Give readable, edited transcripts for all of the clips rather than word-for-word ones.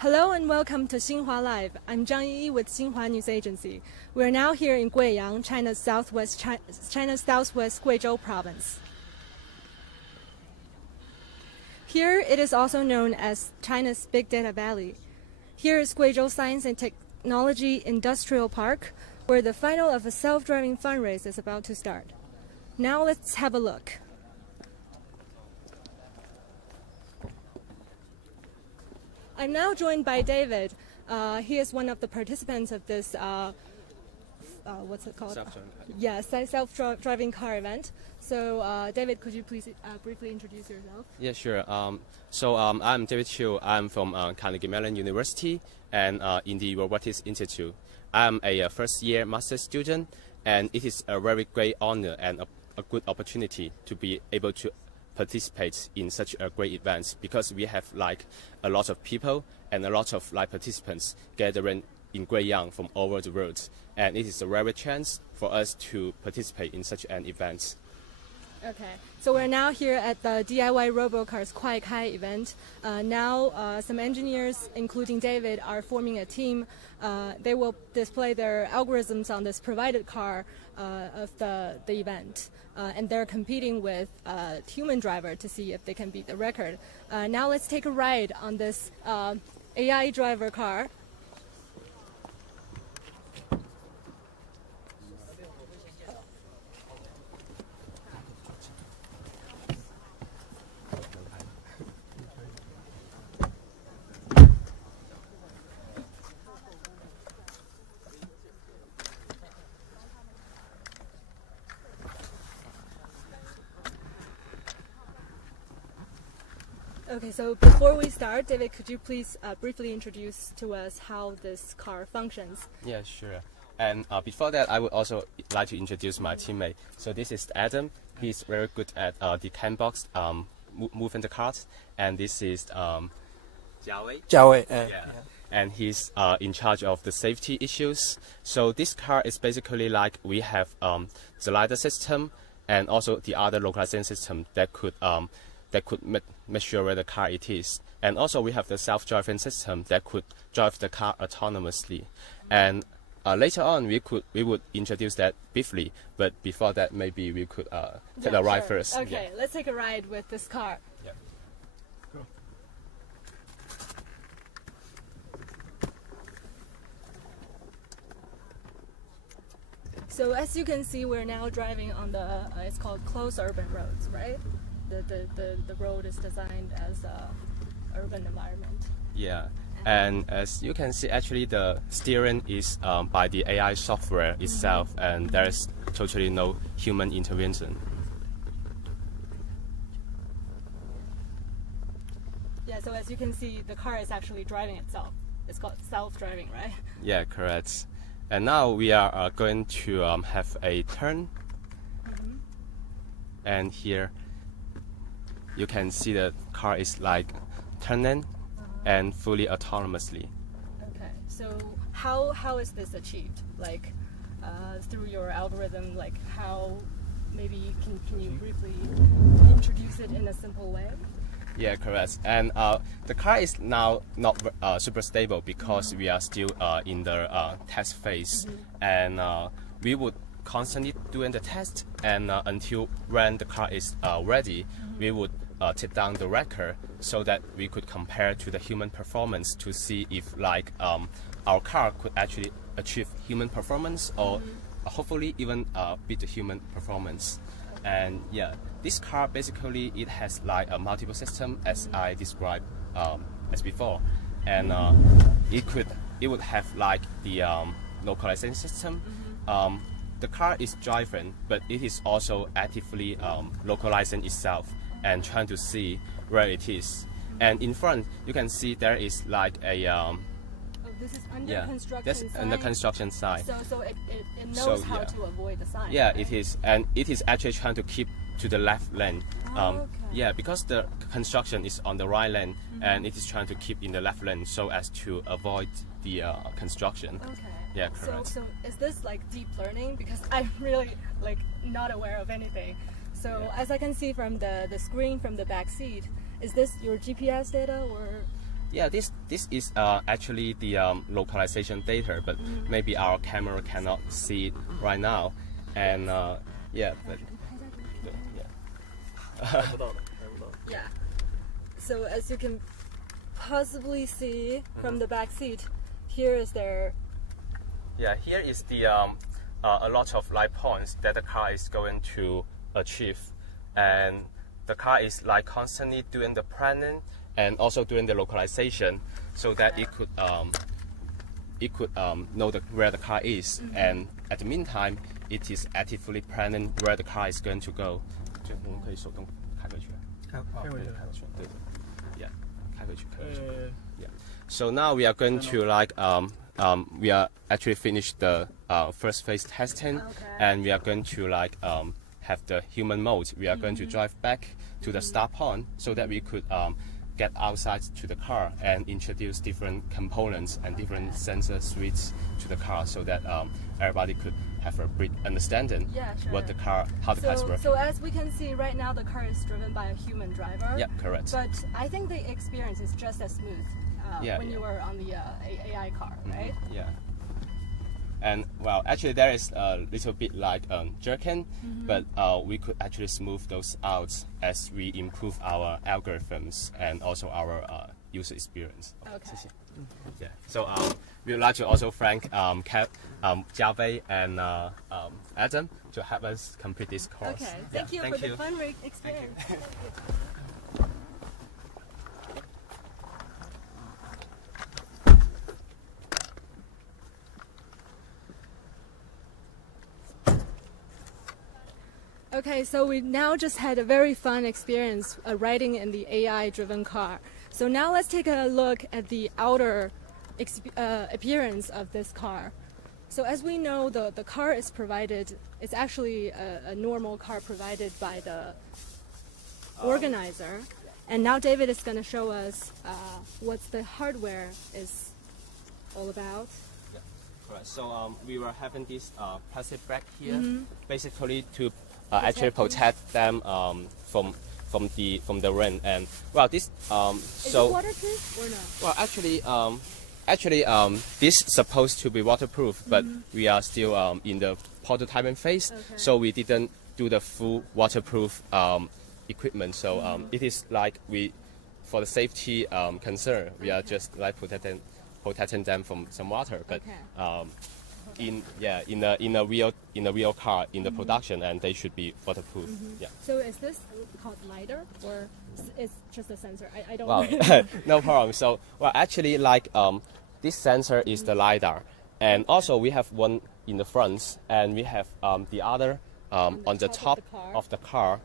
Hello and welcome to Xinhua Live. I'm Zhang Yi with Xinhua News Agency. We are now here in Guiyang, China's southwest Guizhou province. Here it is also known as China's Big Data Valley. Here is Guizhou Science and Technology Industrial Park, where the final of a self-driving fun race is about to start. Now let's have a look. I'm now joined by David. He is one of the participants of this, what's it called? Self-driving car event. So, David, could you please briefly introduce yourself? Yeah, sure. I'm David Chiu. I'm from Carnegie Mellon University and in the Robotics Institute. I'm a first-year master's student, and it is a very great honor and a good opportunity to be able to participate in such a great event, because we have like a lot of people and a lot of like participants gathering in Guiyang from all over the world, and it is a rare chance for us to participate in such an event. Okay, so we're now here at the DIY Robocars Kuai Kai event. Now some engineers, including David, are forming a team. They will display their algorithms on this provided car of the event. And they're competing with a human driver to see if they can beat the record. Now let's take a ride on this AI driver car. Okay, so before we start, David, could you please briefly introduce to us how this car functions? Yeah, sure. And before that, I would also like to introduce my teammate. So this is Adam. He's very good at the CAN box, moving the cart. And this is Jiawei. Yeah. And he's in charge of the safety issues. So this car is basically like we have the LiDAR system and also the other localization system that could measure where the car it is. And also we have the self-driving system that could drive the car autonomously. And later on we would introduce that briefly, but before that maybe we could take a ride first. Okay, let's take a ride with this car. Yeah. Cool. So as you can see, we're now driving on the, it's called closed urban roads, right? The road is designed as a urban environment. Yeah, and as you can see, actually the steering is by the AI software itself, and there is totally no human intervention. Yeah, so as you can see, the car is actually driving itself. It's called self-driving, right? Yeah, correct. And now we are going to have a turn. And here you can see the car is like turning and fully autonomously. Okay, so how is this achieved? Like through your algorithm, like how, maybe can you briefly introduce it in a simple way? Yeah, correct. And the car is now not super stable because we are still in the test phase, and we would constantly doing the test, and until when the car is ready, we would take down the record so that we could compare to the human performance to see if like our car could actually achieve human performance or hopefully even beat the human performance. And yeah, this car basically it has like a multiple system as I described as before, and it would have like the localization system. The car is driving, but it is also actively localizing itself and trying to see where it is. And in front, you can see there is like a this is under construction that's side. Under construction side. So it knows how to avoid the sign. Yeah, right? it is, and it is actually trying to keep to the left lane. Okay. Yeah, because the construction is on the right lane, and it is trying to keep in the left lane so as to avoid the construction. Okay. Yeah, correct. So is this like deep learning? Because I'm really like not aware of anything. So as I can see from the screen from the back seat, is this your GPS data or? Yeah, this is actually the localization data, but maybe our camera cannot see it right now. And yeah, but yeah. Yeah. So as you can possibly see from the back seat, here is their. Yeah, here is the a lot of light points that the car is going to achieve, and the car is like constantly doing the planning and also doing the localization, so that it could know where the car is, and at the meantime, it is actively planning where the car is going to go. 就我们可以手动开回去。对， yeah， 开回去。Yeah. So now we are going to like we are actually finished the first phase testing, and we are going to like have the human mode. We are going to drive back to the start point so that we could get outside to the car and introduce different components and different sensor suites to the car, so that everybody could have a brief understanding what the car, how the car is working. So as we can see right now, the car is driven by a human driver. Yeah, correct. But I think the experience is just as smooth when you were on the AI car, right? Yeah. And well, actually there is a little bit like jerking, but we could actually smooth those out as we improve our algorithms and also our user experience. Okay. Yeah. So we would like to also thank Jiawei and Adam to help us complete this course. Okay. Thank you for the fun experience. Okay, so we now just had a very fun experience riding in the AI-driven car. So now let's take a look at the outer appearance of this car. So as we know, the car is provided, it's actually a normal car provided by the organizer. And now David is going to show us what the hardware is all about. Yeah, correct. So we were having this plastic bag here, basically to actually protect them from the rain. And well, this is it waterproof or no? Well, actually this is supposed to be waterproof, but we are still in the prototyping phase, so we didn't do the full waterproof equipment. So it is like for the safety concern, we are just like protecting them from some water, but in a real car in the production, and they should be waterproof. Yeah. So is this called LiDAR or it's just a sensor? I don't know. Well, no problem. So well, actually, like this sensor is the LiDAR, and also we have one in the front, and we have the other on the top of the car.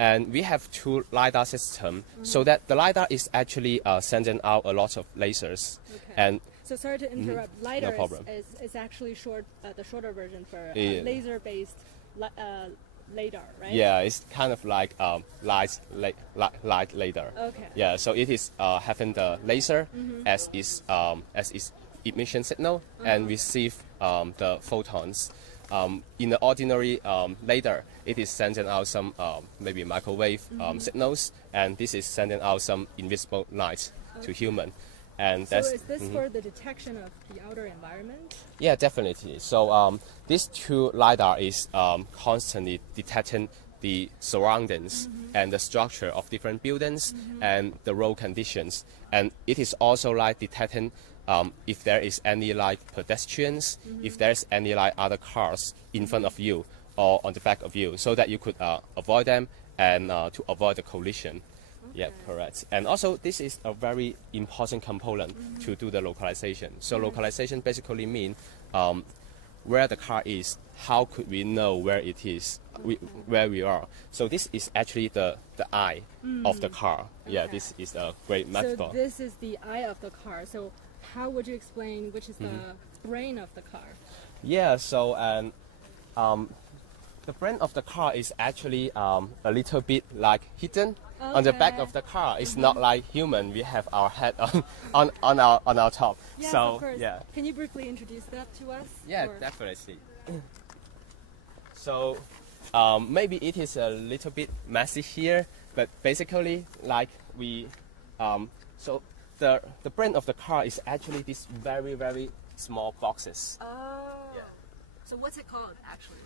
And we have two LiDAR systems, so that the LiDAR is actually sending out a lot of lasers. And so sorry to interrupt. LiDAR no problem. is actually the shorter version for laser-based LiDAR, right? Yeah, it's kind of like light LiDAR. Okay. Yeah, so it is having the laser as its emission signal and receive the photons. In the ordinary LiDAR, it is sending out some maybe microwave signals, and this is sending out some invisible light to human. And so is this for the detection of the outer environment? Yeah, definitely. So these two LiDAR is constantly detecting the surroundings and the structure of different buildings and the road conditions. And it is also like detecting if there is any like pedestrians, if there's any like other cars in front of you or on the back of you, so that you could avoid them and to avoid the collision. Yeah, correct. And also this is a very important component to do the localization. So localization basically means where the car is, how could we know where it is, where we are. So this is actually the eye of the car. Yeah, this is a great metaphor. So this is the eye of the car. So how would you explain which is the brain of the car? Yeah, so the brain of the car is actually a little bit like hidden on the back of the car. It's not like human. We have our head on our top. Yes, so of course. Yeah. Can you briefly introduce that to us? Yeah, definitely. So maybe it is a little bit messy here, but basically like we so the brand of the car is actually these very small boxes. Oh. Yeah. So what's it called actually?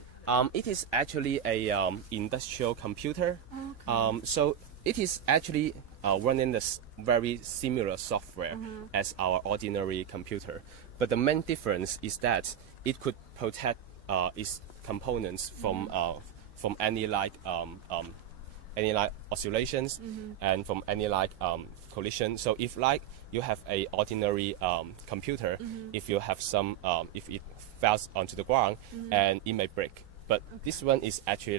It is actually a industrial computer. Okay. So it is actually running the very similar software as our ordinary computer. But the main difference is that it could protect its components from any oscillations and from any collision. So if you have a ordinary computer, if you have some if it falls onto the ground and it may break. But this one is actually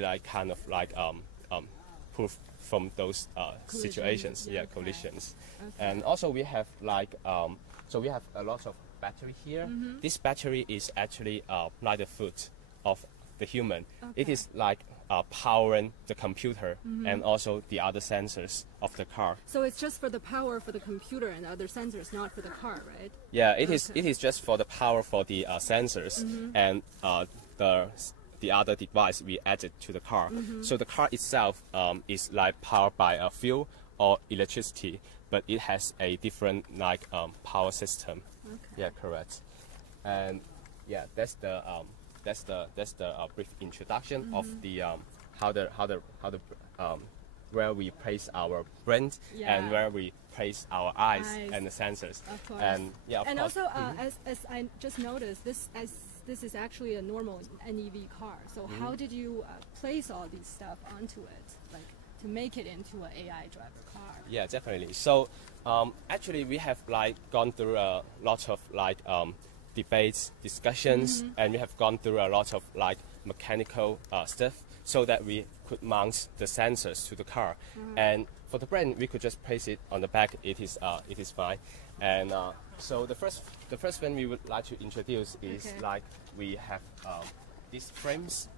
proof from those situations, collisions. Okay. And also we have so we have a lot of battery here. This battery is actually like the foot of the human. Okay. It is powering the computer and also the other sensors of the car. So it's just for the power for the computer and the other sensors, not for the car, right? Yeah, it is. It is just for the power for the sensors and the other device we added to the car. So the car itself is powered by a fuel or electricity, but it has a different power system. Okay. Yeah, correct. And yeah, that's the brief introduction of the where we place our brain and where we place our eyes and the sensors. Of course. And yeah, of and course. also, as I just noticed, this is actually a normal NEV car. So how did you place all these stuff onto it, to make it into an AI driver car? Yeah, definitely. So actually, we have gone through a lot of debates, discussions, and we have gone through a lot of mechanical stuff, so that we could mount the sensors to the car. And for the brand, we could just place it on the back. It is fine. And so the first one we would like to introduce is we have these frames,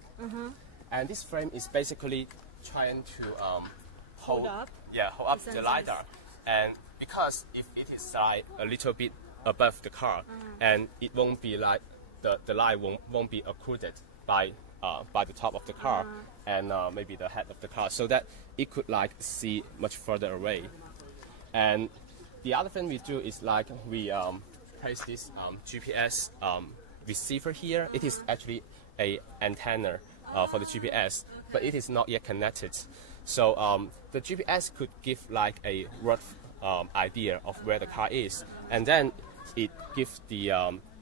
and this frame is basically trying to hold up the LiDAR, and because if it is a little bit above the car, and it won't be the light won't be occluded by the top of the car and maybe the head of the car, so that it could see much further away. And the other thing we do is we place this GPS receiver here. It is actually a antenna for the GPS, but it is not yet connected. So the GPS could give a rough idea of where the car is, and then it gives the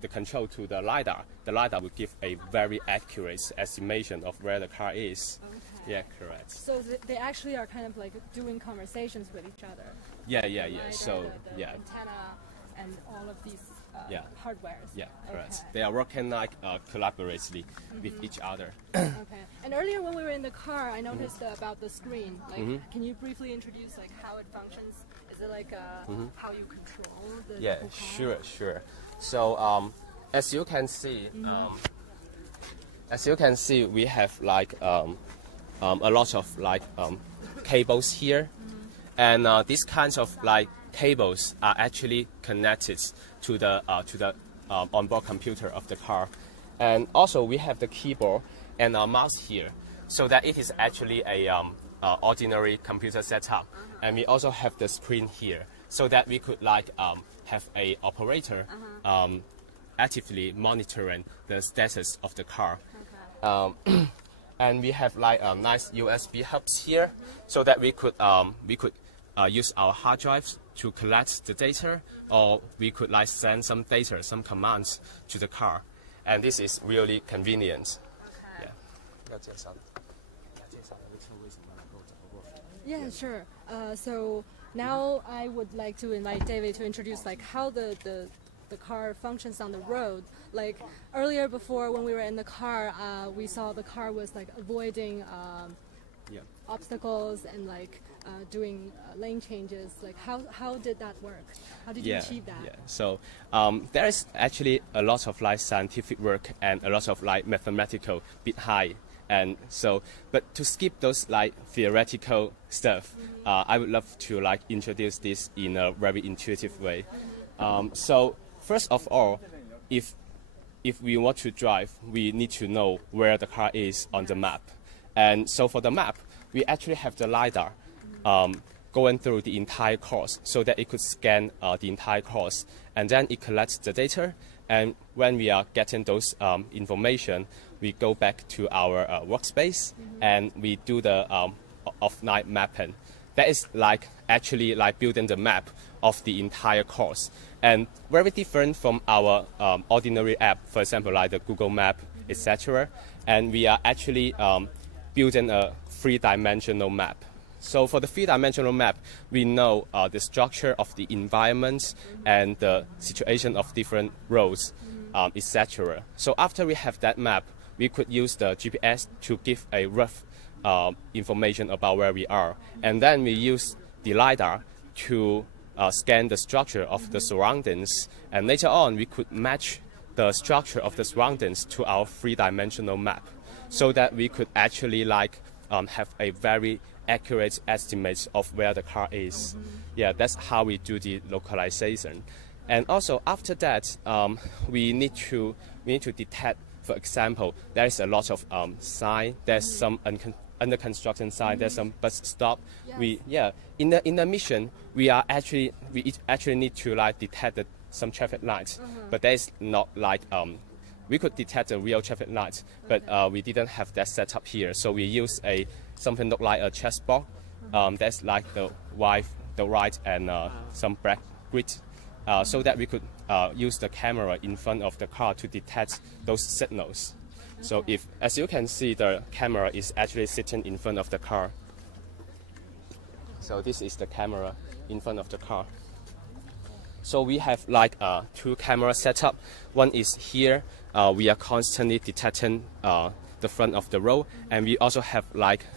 control to the LiDAR. The LiDAR will give a very accurate estimation of where the car is. Okay. Yeah, correct. So they actually are kind of doing conversations with each other. Yeah. LiDAR, So the antenna and all of these hardwares. Yeah, correct. Okay. They are working collaboratively with each other. Okay. And earlier when we were in the car, I noticed about the screen. Can you briefly introduce how it functions? Is it how you control the Yeah, whole car? sure. So as you can see, we have a lot of cables here, and these kinds of cables are actually connected to the onboard computer of the car, and also we have the keyboard and a mouse here, so that it is actually a ordinary computer setup, and we also have the screen here, so that we could have a operator actively monitoring the status of the car. Okay. And we have nice USB hubs here, so that we could use our hard drives to collect the data, or we could send some data, some commands to the car, and this is really convenient. Okay. Yeah. Yeah, sure. So now I would like to invite David to introduce how the car functions on the road. Earlier, before when we were in the car, we saw the car was avoiding obstacles and doing lane changes. How did that work? How did you achieve that? Yeah. So there is actually a lot of scientific work and a lot of mathematical behind. And so, but to skip those theoretical stuff, I would love to introduce this in a very intuitive way. So first of all, if we want to drive, we need to know where the car is on the map. And so for the map, we actually have the LiDAR going through the entire course so that it could scan the entire course, and then it collects the data. And when we are getting those information, we go back to our workspace and we do the offline mapping. That is actually like building the map of the entire course, and very different from our ordinary app, for example, like the Google Map, etc. And we are actually building a three-dimensional map. So for the three-dimensional map, we know the structure of the environment and the situation of different roads, etc. So after we have that map, we could use the GPS to give a rough information about where we are. And then we use the LiDAR to scan the structure of the surroundings. And later on, we could match the structure of the surroundings to our three-dimensional map so that we could actually have a very accurate estimate of where the car is. Yeah, that's how we do the localization. And also after that, we need to detect, for example, there is a lot of sign, there's some under construction sign, there's some bus stop. Yes. In the mission, we actually need to detect some traffic lights, but there is not we could detect the real traffic lights, but we didn't have that set up here. So we use something look like a chessboard. That's like the right and some black grid, so that we could use the camera in front of the car to detect those signals. So as you can see, the camera is actually sitting in front of the car. So this is the camera in front of the car. So we have two cameras set up. One is here. We are constantly detecting the front of the road, and we also have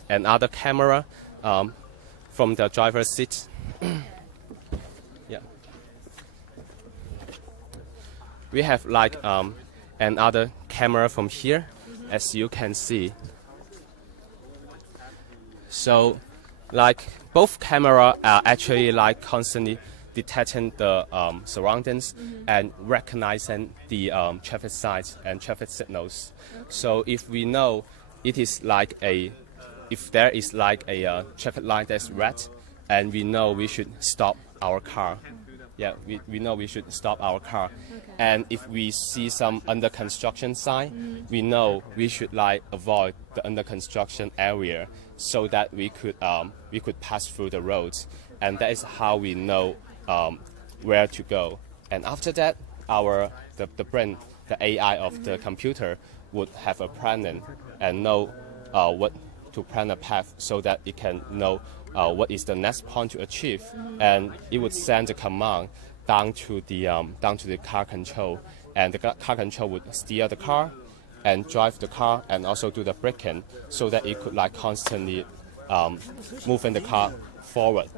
another camera from the driver's seat. Yeah. We have another camera from here, as you can see. So both cameras are actually constantly detecting the surroundings and recognizing the traffic signs and traffic signals. So if we know it is if there is a traffic light that's red, and we know we should stop our car. Yeah, we know we should stop our car. And if we see some under construction sign, we know we should avoid the under construction area so that we could pass through the roads. And that is how we know where to go. And after that, the brain, the AI of the computer would have a planning and know what to plan a path so that it can know what is the next point to achieve, and it would send the command down to the car control, and the car control would steer the car and drive the car and also do the braking so that it could constantly moving the car forward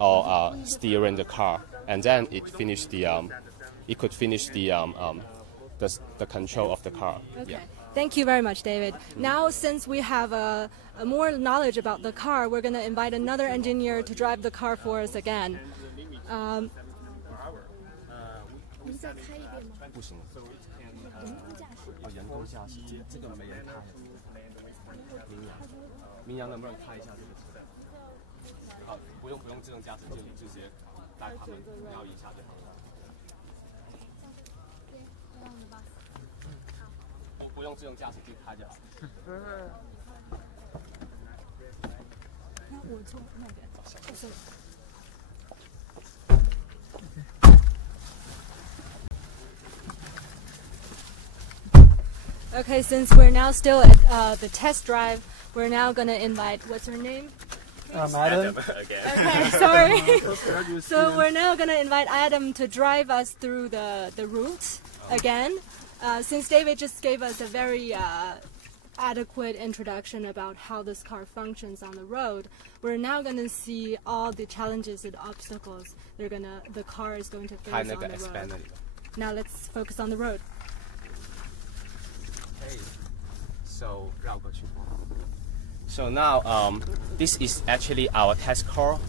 or steering the car, and then it could finish the control of the car. Okay. Yeah. Thank you very much, David. Now, since we have a more knowledge about the car, we're going to invite another engineer to drive the car for us again. Okay, since we're now still at the test drive, we're now going to invite, what's her name? Adam. Okay, sorry. So we're now going to invite Adam to drive us through the route again. Since David just gave us a very adequate introduction about how this car functions on the road, we're now going to see all the challenges and obstacles the car is going to face on the road. Now let's focus on the road. Okay. So now this is actually our test core.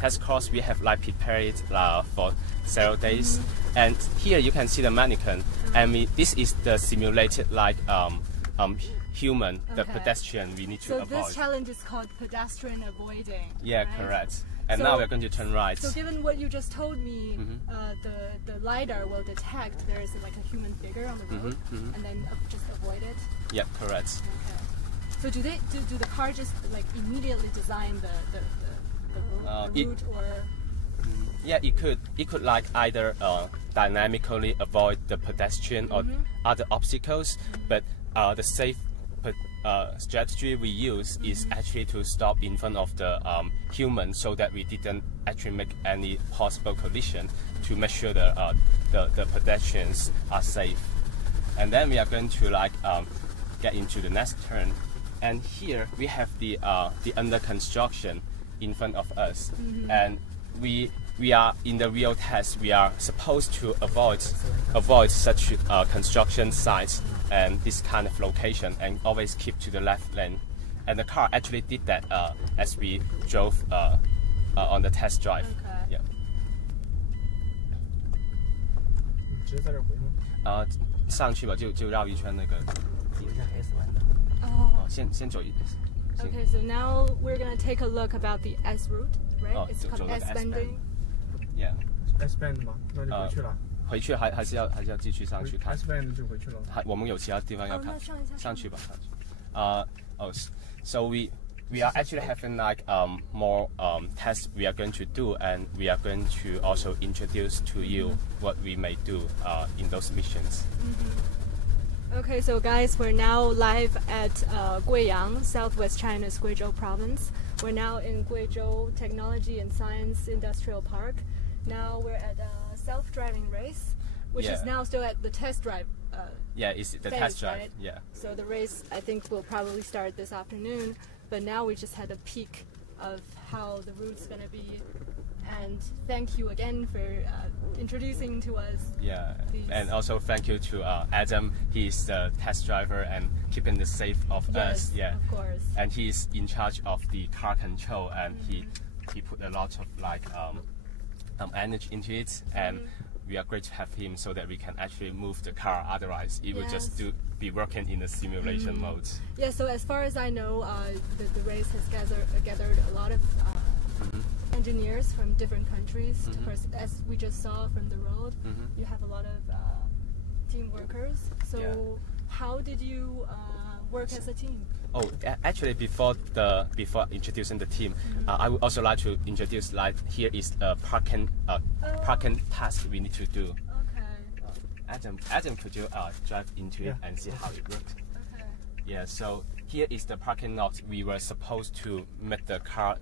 Test course we have prepared for several days, and here you can see the mannequin, and this is the simulated human, the pedestrian we need to avoid. So this challenge is called pedestrian avoiding. Yeah, right? correct. And now we're going to turn right. So given what you just told me, the LiDAR will detect there is like a human figure on the road, and then just avoid it. Yeah, correct. Okay. So do the car just like immediately design the route or? Yeah, it could like either dynamically avoid the pedestrian or other obstacles, but the safe strategy we use is actually to stop in front of the human, so that we didn't actually make any possible collision, to make sure the pedestrians are safe. And then we are going to like get into the next turn, and here we have the under construction in front of us, and we are in the real test. We are supposed to avoid such construction sites and this kind of location, and always keep to the left lane. And the car actually did that as we drove on the test drive. Okay. Yeah. 直接在这儿回吗？上去吧，就绕一圈那个。有一下 S 弯的。先走一点。Okay, so now we're gonna take a look about the S route, right? It's 走 called 那个 S S bend bending. Yeah. S band 吗？那就回去了。回去还是要继续上去看。S band 就回去了。我们有其他地方要看。那上一下。上去吧，上去。So we are actually having like more tests we are going to do, and we are going to also introduce to you what we may do in those missions. Okay, so guys, we're now live at Guiyang, southwest China's Guizhou province. We're now in Guizhou Technology and Science Industrial Park. Now we're at a self-driving race, which is now still at the test drive. Yeah, it's the phase, test drive. Right? Yeah. So the race, I think, will probably start this afternoon. But now we just had a peek of how the route's going to be. And thank you again for introducing to us. Yeah, these. And also thank you to Adam. He's the test driver and keeping the safe of us. Yeah, of course. And he's in charge of the car control, and he put a lot of like energy into it, and we are great to have him so that we can actually move the car. Otherwise, it would just be working in a simulation mode. Yeah. So as far as I know, the race has gathered a lot of engineers from different countries. Of course, as we just saw from the road, you have a lot of team workers. So how did you work as a team? Oh, actually, before introducing the team, I would also like to introduce, like, here is a parking task we need to do. Okay. Adam, could you drive into it and see how it works? Okay. Yeah. So here is the parking lot. We were supposed to make the car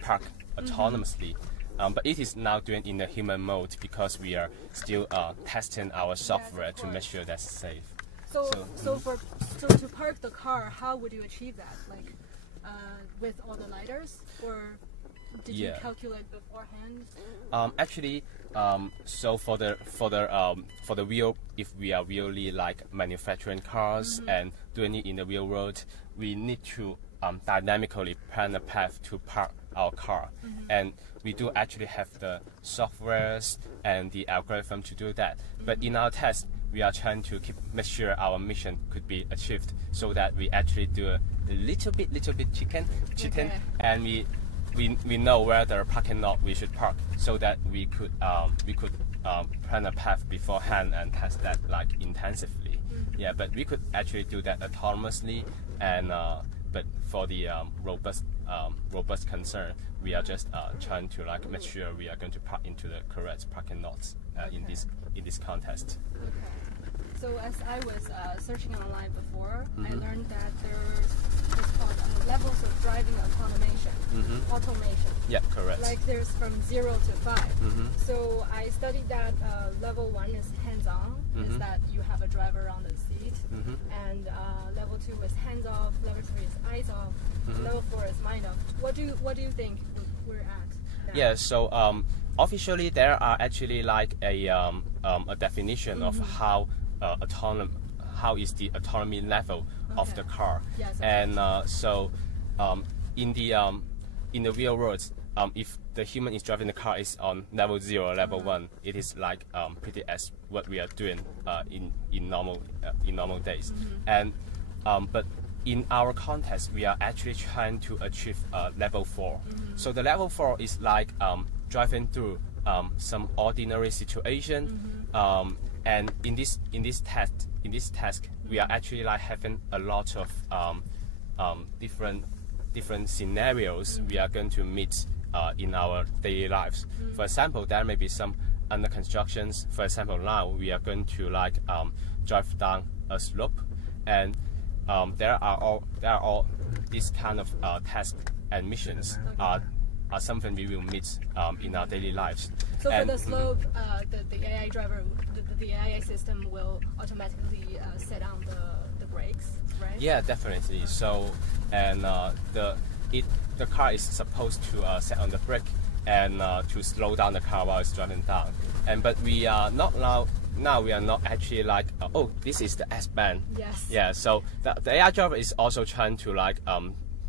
park autonomously, but it is now doing in the human mode because we are still testing our software to make sure that's safe. So to park the car, how would you achieve that? Like with all the lidars, or did you calculate beforehand? Actually, so for the real, if we are really like manufacturing cars and doing it in the real world, we need to dynamically plan a path to park our car, and we do actually have the softwares and the algorithm to do that. But in our test, we are trying to make sure our mission could be achieved, so that we actually do a little bit cheating, and we know where the parking lot we should park, so that we could plan a path beforehand and test that like intensively. Yeah, but we could actually do that autonomously, and but for the robust concern, we are just trying to like make sure we are going to park into the correct parking lots in this contest. Okay. So as I was searching online before, I learned that there's what's called levels of driving automation. Yeah, correct. Like there's from 0 to 5. So I studied that level 1 is hands-on, is that you have a driver on the seat, and level 2 is hands-off, level 3 is eyes-off, level 4 is mind-off. What do you think we're at now? Yeah, so officially there are actually like a definition of how is the autonomy level of the car. Yes, and so in the real world, if the human is driving the car is on level 0 or level 1, it is like pretty as what we are doing in normal days. And but in our contest, we are actually trying to achieve level 4. So the level 4 is like driving through some ordinary situation, and in this task, we are actually like having a lot of different scenarios we are going to meet in our daily lives. For example, there may be some under constructions. For example, now we are going to like drive down a slope, and there are all these kind of tasks and missions are something we will meet in our daily lives. So for the slope, the AI driver, the AI system will automatically set on the brakes, right? Yeah, definitely. So, and the car is supposed to set on the brake and to slow down the car while it's driving down. But we are not now we are not actually like oh, this is the S-band. Yes. Yeah. So the AI driver is also trying to like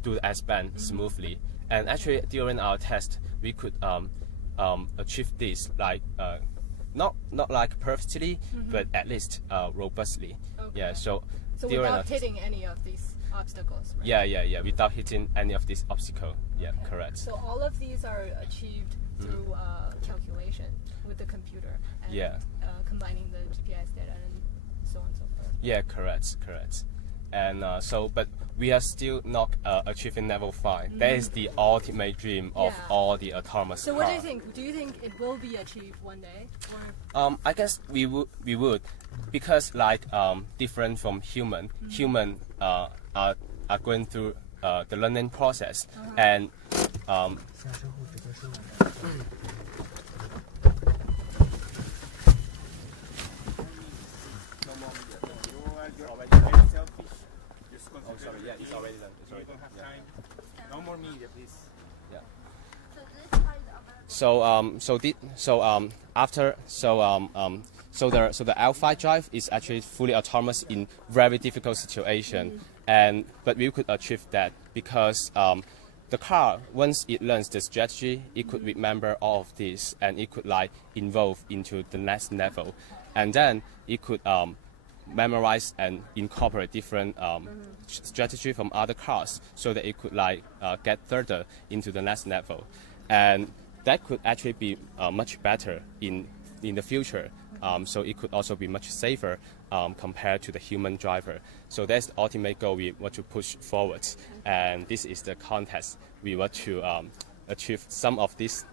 do the S-band smoothly. And actually during our test, we could achieve this like not like perfectly, but at least robustly. Okay. Yeah. So without hitting any of these obstacles. Right? Yeah. Without hitting any of these obstacles. Yeah, okay. Correct. So all of these are achieved through calculation with the computer. And, combining the GPS data and so on and so forth. Yeah, correct. And but we are still not achieving level 5. That is the ultimate dream of all the autonomous cars. So what do you think? Do you think it will be achieved one day? Or? I guess we would, because like different from human are going through the learning process, and oh, sorry. Yeah, it's already done. No more media, please. Yeah. So the L5 drive is actually fully autonomous in very difficult situation, but we could achieve that because the car, once it learns the strategy, it could remember all of this, and it could like evolve into the next level, and then it could memorize and incorporate different strategy from other cars, so that it could like get further into the next level, and that could actually be much better in the future. So it could also be much safer compared to the human driver. So that's the ultimate goal we want to push forward, and this is the contest we want to achieve some of these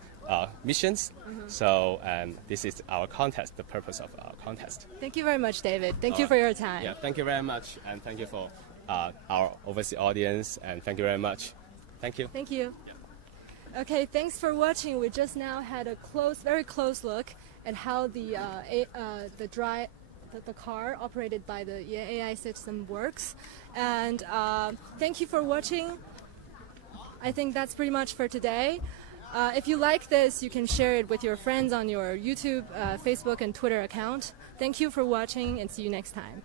missions. So, and this is our contest, the purpose of our contest. Thank you very much, David. Thank you for your time. Yeah, thank you very much, and thank you for our overseas audience, and thank you very much. Thank you. Thank you. Yeah. Okay, thanks for watching. We just now had a very close look at how the car operated by the AI system works, and thank you for watching. I think that's pretty much for today. If you like this, you can share it with your friends on your YouTube, Facebook, and Twitter account. Thank you for watching, and see you next time.